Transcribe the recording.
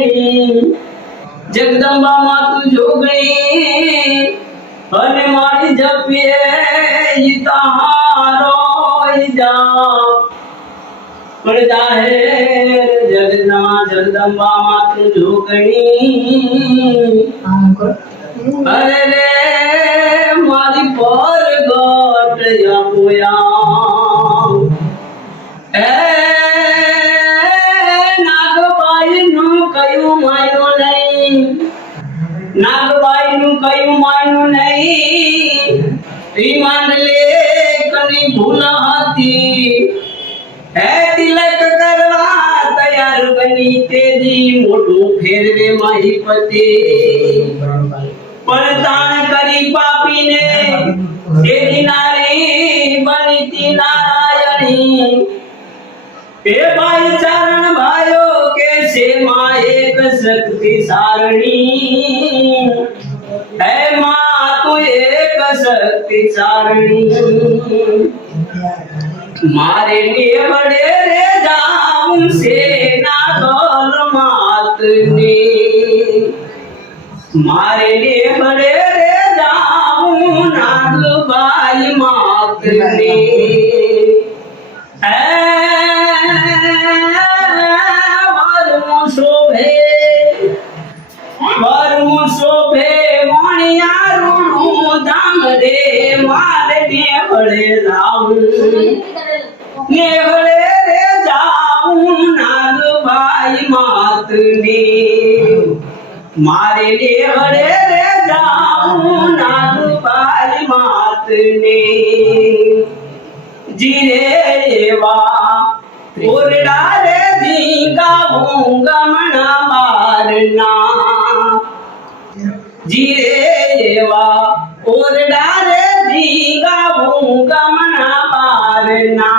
જોગણી जगदंबा मातु जोगणी अने मारी जपिए तारो जा पर जाहे जगदना जगदंबा मातु जोगणी अरे रे मारी पर गट या पोया ए नागबाई नु कयु मायनो नहीं नागबाई नु कयु मायनो नहीं ईमान ले कनी भूला हती है तिलक करवा तैयार बनी तेरी मोटू फेरवे माहीपति परतान करी पापी ने तेरी नारी बनी ती नारायणी ए भाई चरण भाइयों कैसे माँ एक शक्ति सारणी है माँ तू एक शक्ति सारणी मारे लिए बड़े रे जाऊं से नागल मात ने मारे लिए बड़े रे जाऊं नागबाई मात ने शोभे मणिया रूणू दाम दे मारे नेहळे जाऊं नेहळे रे जाऊं नागबाई मात ने मारे नेहळे रे जाऊं नागबाई मात ने जिरेवा ओरडा रे झिंगा भूंगा मना मारना जिरेवा ओरडा रे झिंगा भूंगा मना मारना